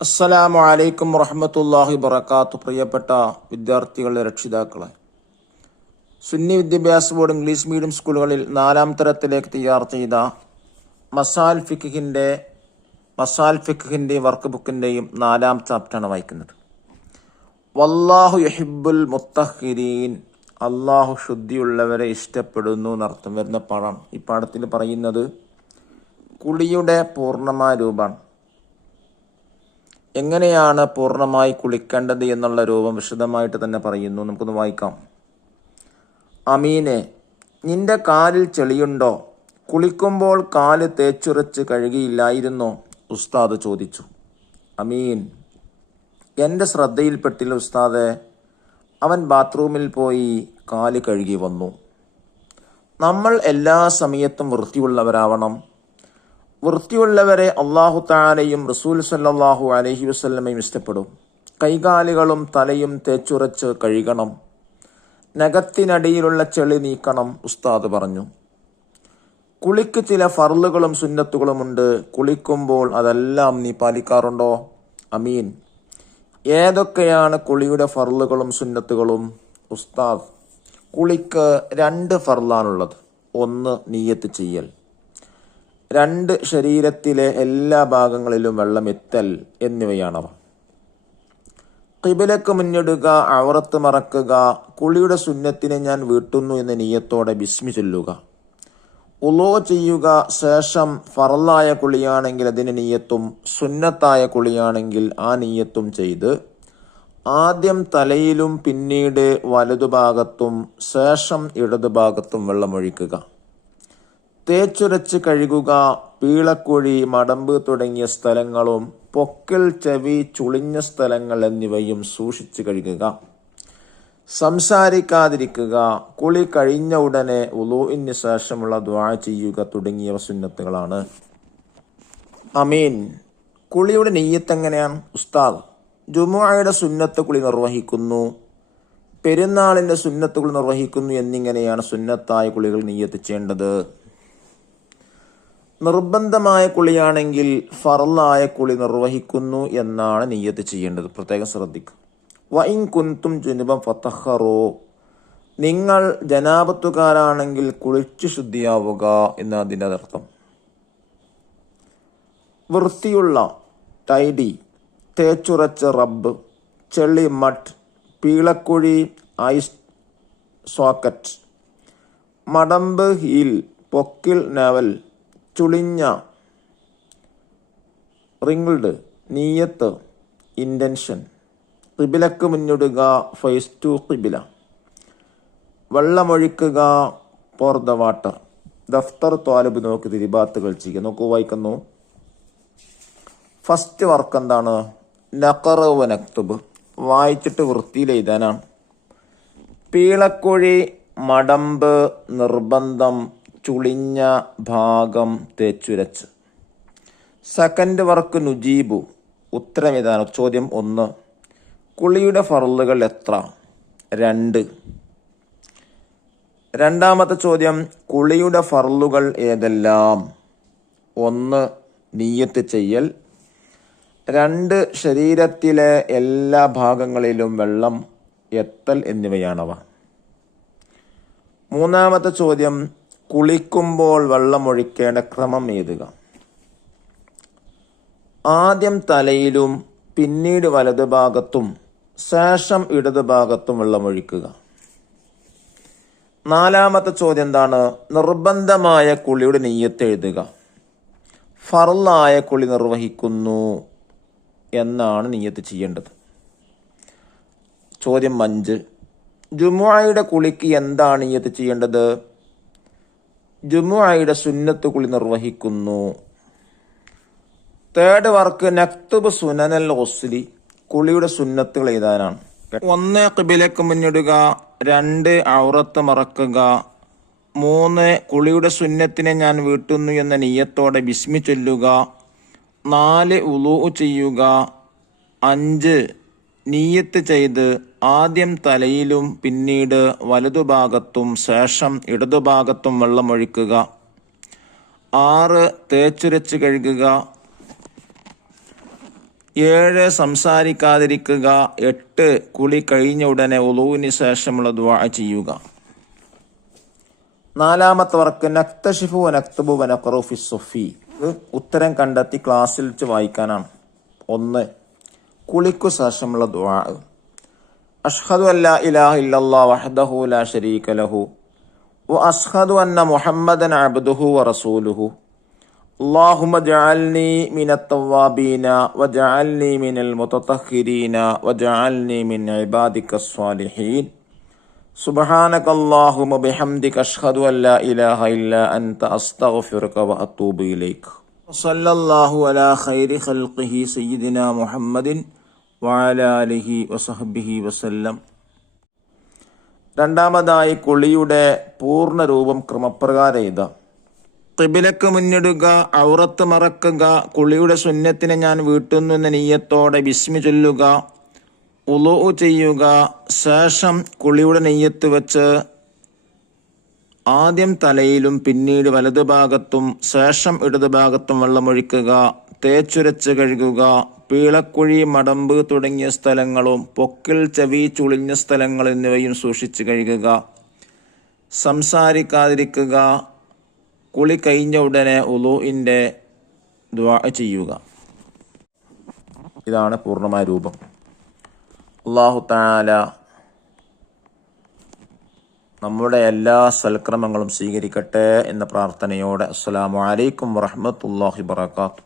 അസ്സലാമു അലൈക്കും വറഹ്മത്തുള്ളാഹി വബറകാതുഹു. പ്രിയപ്പെട്ട വിദ്യാർത്ഥികളുടെ രക്ഷിതാക്കളെ, സുന്നി വിദ്യാഭ്യാസ ബോർഡ് ഇംഗ്ലീഷ് മീഡിയം സ്കൂളുകളിൽ 4-ാം തരത്തിലേക്ക് തയ്യാർ ചെയ്ത മസാൽ ഫിഖ്ഹിന്റെ വർക്ക് ബുക്കിന്റെയും 4-ാം ചാപ്റ്ററാണ് വായിക്കുന്നത്. വല്ലാഹു യുഹിബ്ബുൽ മുത്തഹിരീൻ, അള്ളാഹു ശുദ്ധിയുള്ളവരെ ഇഷ്ടപ്പെടുന്നു എന്നർത്ഥം വരുന്ന പാഠം. ഈ പാഠത്തിൽ പറയുന്നത് കുളിയുടെ പൂർണ്ണമായ രൂപമാണ്. എങ്ങനെയാണ് പൂർണ്ണമായി കുളിക്കേണ്ടത് എന്നുള്ള രൂപം വിശദമായിട്ട് തന്നെ പറയുന്നു. നമുക്കൊന്ന് വായിക്കാം. അമീനെ, നിന്റെ കാലിൽ ചെളിയുണ്ടോ? കുളിക്കുമ്പോൾ കാല് തേച്ചുരച്ച് കഴുകിയില്ലായിരുന്നോ? ഉസ്താദ് ചോദിച്ചു. അമീൻ, എൻ്റെ ശ്രദ്ധയിൽപ്പെട്ടില്ല ഉസ്താദെ. അവൻ ബാത്റൂമിൽ പോയി കാല് കഴുകി വന്നു. നമ്മൾ എല്ലാ സമയത്തും വൃത്തിയുള്ളവരാവണം. വൃത്തിയുള്ളവരെ അള്ളാഹു തആലയും റസൂൽ സല്ലല്ലാഹു അലൈഹി വസല്ലമയും ഇഷ്ടപ്പെടും. കൈകാലുകളും തലയും തേച്ചുരച്ച് കഴുകണം. നഖത്തിനടിയിലുള്ള ചെളി നീക്കണം, ഉസ്താദ് പറഞ്ഞു. കുളിക്ക് ചില ഫർളുകളും സുന്നത്തുകളുമുണ്ട്. കുളിക്കുമ്പോൾ അതെല്ലാം നീ പാലിക്കാറുണ്ടോ? അമീൻ, ഏതൊക്കെയാണ് കുളിയുടെ ഫർളുകളും സുന്നത്തുകളും? ഉസ്താദ്, കുളിക്ക് 2 ഫർളാണുള്ളത്. 1 നിയ്യത്ത് ചെയ്യൽ, 2 ശരീരത്തിലെ എല്ലാ ഭാഗങ്ങളിലും വെള്ളമെത്തൽ എന്നിവയാണവ. ഖിബലക്ക് മുന്നിടുക, ഔറത്ത് മറക്കുക. കുളിയുടെ സുന്നത്തിനെ ഞാൻ വീട്ടുന്നു എന്ന നിയ്യത്തോടെ ബിസ്മി ചൊല്ലുക. ഉളൂ ചെയ്യുക. ശേഷം ഫർളായ കുളിയാണെങ്കിൽ അതിന് നിയ്യത്തും, സുന്നത്തായ കുളിയാണെങ്കിൽ ആ നിയ്യത്തും ചെയ്ത് ആദ്യം തലയിലും പിന്നീട് വലതുഭാഗത്തും ശേഷം ഇടതുഭാഗത്തും വെള്ളമൊഴിക്കുക. തേച്ചുരച്ച് കഴുകുക. പീളക്കുഴി, മടമ്പ് തുടങ്ങിയ സ്ഥലങ്ങളും പൊക്കിൾ, ചെവി, ചുളിഞ്ഞ സ്ഥലങ്ങൾ എന്നിവയും സൂക്ഷിച്ച് കഴുകുക. സംസാരിക്കാതിരിക്കുക. കുളി കഴിഞ്ഞ ഉടനെ വുളൂഇന് ശേഷമുള്ള ദുആ ചെയ്യുക തുടങ്ങിയവ സുന്നത്തുകളാണ്. അമീൻ, കുളിയുടെ നിയ്യത്ത് എങ്ങനെയാണ്? ഉസ്താദ്, ജുമുഅയുടെ സുന്നത്ത് കുളി നിർവഹിക്കുന്നു, പെരുന്നാളിന്റെ സുന്നത്തുകൾ നിർവഹിക്കുന്നു എന്നിങ്ങനെയാണ് സുന്നത്തായ കുളികൾ നിയ്യത്ത് ചെയ്യേണ്ടത്. നിർബന്ധമായ കുളിയാണെങ്കിൽ ഫർളായ കുളി നിർവഹിക്കുന്നു എന്നാണ് നിയ്യത്ത് ചെയ്യേണ്ടത്. പ്രത്യേകം ശ്രദ്ധിക്കുക. വഇൻ കുന്തും ജുനുബൻ ഫതഹറൂ, നിങ്ങൾ ജനാബത്തുകാരാണെങ്കിൽ കുളിച്ചു ശുദ്ധിയാവുക എന്ന് അതിൻ്റെ അർത്ഥം. വൃത്തിയുള്ള, ടൈഡി, തേച്ചുറച്ച റബ്ബ്, ചെളി, മട്ട്, പീളക്കുഴി, ഐസ് സോക്കറ്റ്, മടമ്പ്, ഹീൽ, പൊക്കിൾ, നവൽ, ചുളിഞ്ഞ, റിംഗിൾഡ്, നീയത്ത്, ഇന്റൻഷൻ, ഖിബിലക്ക് മുന്നിടുക, ഫേസ് ടു ഖിബില, വെള്ളമൊഴിക്കുക, പോർ ദ വാട്ടർ. ദഫ്തർ ത്വാലിബ് നോക്കി തിരിബാത്തുകൾ ചെയ്യുക. നോക്കൂ, വായിക്കുന്നു. ഫസ്റ്റ് വർക്ക് എന്താണ്? നഖറ വ നക്തുബ്, വായിച്ചിട്ട് വൃത്തിയിൽ എഴുതാനാണ്. പീളക്കുഴി, മടമ്പ് നിർബന്ധം, ചുളിഞ്ഞ ഭാഗം തേച്ചുരച്ച്. സെക്കൻഡ് വർക്ക് നുജീബു, ഉത്തരം ഇതാണ്. ചോദ്യം 1, കുളിയുടെ ഫർളുകൾ എത്ര? 2. രണ്ടാമത്തെ ചോദ്യം, കുളിയുടെ ഫർളുകൾ ഏതെല്ലാം? 1 നിയ്യത്ത് ചെയ്യൽ, 2 ശരീരത്തിലെ എല്ലാ ഭാഗങ്ങളിലും വെള്ളം എത്തൽ എന്നിവയാണവ. മൂന്നാമത്തെ ചോദ്യം, കുളിക്കുമ്പോൾ വെള്ളമൊഴിക്കേണ്ട ക്രമം എഴുതുക. ആദ്യം തലയിലും പിന്നീട് വലതുഭാഗത്തും ശേഷം ഇടതുഭാഗത്തും വെള്ളമൊഴിക്കുക. 4ാമത്തെ ചോദ്യം എന്താണ്? നിർബന്ധമായ കുളിയുടെ നിയ്യത്ത് എഴുതുക. ഫർളായ കുളി നിർവഹിക്കുന്നു എന്നാണ് നിയ്യത്ത് ചെയ്യേണ്ടത്. ചോദ്യം 5, ജുമുഅയുടെ കുളിക്ക് എന്താണ് നിയ്യത്ത് ചെയ്യേണ്ടത്? ജുമുഅയുടെ സുന്നത്ത് കുളി നിർവഹിക്കുന്നു. തേർഡ് വർക്ക് നക്തുബ് സുനനൽ ഗുസ്ലി, കുളിയുടെ സുന്നത്തുകൾ എഴുതാനാണ്. 1 ഖിബിലക്ക് മുന്നിടുക, 2 ഔറത്ത് മറക്കുക, 3 കുളിയുടെ സുന്നത്തിനെ ഞാൻ വീട്ടുന്നു എന്ന നിയ്യത്തോടെ ബിസ്മി ചൊല്ലുക, 4 വുളൂ ചെയ്യുക, 5 നിയ്യത്ത് ചെയ്ത് ആദ്യം തലയിലും പിന്നീട് വലതുഭാഗത്തും ശേഷം ഇടതുഭാഗത്തും വെള്ളമൊഴിക്കുക, 6 തേച്ചുരച്ച് കഴുകുക, 7 സംസാരിക്കാതിരിക്കുക. 8 കുളി കഴിഞ്ഞ ഉടനെ ഉളൂവിന് ശേഷമുള്ള ദുആ ചെയ്യുക. 4-ാമത്തെ വർക്ക് നക്തഷിഫു വനക്തുബു വനഖറു ഫി സുഫി. ഉത്തരം കണ്ടെത്തി ക്ലാസ്സിൽ വെച്ച് വായിക്കാനാണ്. 1 കുളിക്കു ശേഷമുള്ള ദുആ. അഷ്ഹദു അല്ലാ ഇലാഹ ഇല്ലല്ലാഹ് വഹ്ദഹു ലാ ശരീക ലഹു വഅഷ്ഹദു അന്ന മുഹമ്മദൻ അബ്ദുഹു വറസൂലുഹു അല്ലാഹുമ്മ ജഅൽനി മിനത് തവ്വാബീന വജഅൽനി മിനൽ മുതതഹിരീന വജഅൽനി മിൻ ഇബാദിക്കസ് സ്വാലിഹീൻ സുബ്ഹാനക അല്ലാഹുമ്മ ബിഹംദിക അഷ്ഹദു അല്ലാ ഇലാഹ ഇല്ലാ അൻത അസ്തഗ്ഫിറുക വഅതൂബു ഇലൈക. സല്ലല്ലാഹു അലാ ഖൈരി ഖൽഖിഹി സയ്യിദിനാ മുഹമ്മദിൻ വഅലാ ആലിഹി വസഹ്ബിഹി വസല്ലം. 2-ാമതായി കുളിയുടെ പൂർണ്ണ രൂപം ക്രമപ്രകാരം എഴുതാം. ഖിബിലക്ക് മുന്നിടുക, ഔറത്ത് മറക്കുക, കുളിയുടെ സുന്നത്തിനെ ഞാൻ വീട്ടുന്നു എന്ന നിയ്യത്തോടെ ബിസ്മി ചൊല്ലുക, ഉളൂ ചെയ്യുക. ശേഷം കുളിയുടെ നെയ്യത്ത് വെച്ച് ആദ്യം തലയിലും പിന്നീട് വലതുഭാഗത്തും ശേഷം ഇടതുഭാഗത്തും വെള്ളമൊഴിക്കുക. തേച്ചുരച്ച് കഴുകുക. പീളക്കുഴി, മടമ്പ് തുടങ്ങിയ സ്ഥലങ്ങളും പൊക്കിൽ, ചെവി, ചുളിഞ്ഞ സ്ഥലങ്ങൾ എന്നിവയും സൂക്ഷിച്ച് കഴുകുക. സംസാരിക്കാതിരിക്കുക. കുളി കഴിഞ്ഞ ഉടനെ ഉളൂഇൻ്റെ ദുആ ചെയ്യുക. ഇതാണ് പൂർണ്ണമായ രൂപം. അല്ലാഹു തആല നമ്മുടെ എല്ലാ സൽക്രമങ്ങളും സ്വീകരിക്കട്ടെ എന്ന പ്രാർത്ഥനയോടെ അസ്സലാമു അലൈക്കും വറഹ്മത്തുള്ളാഹി വബറകാതുഹു.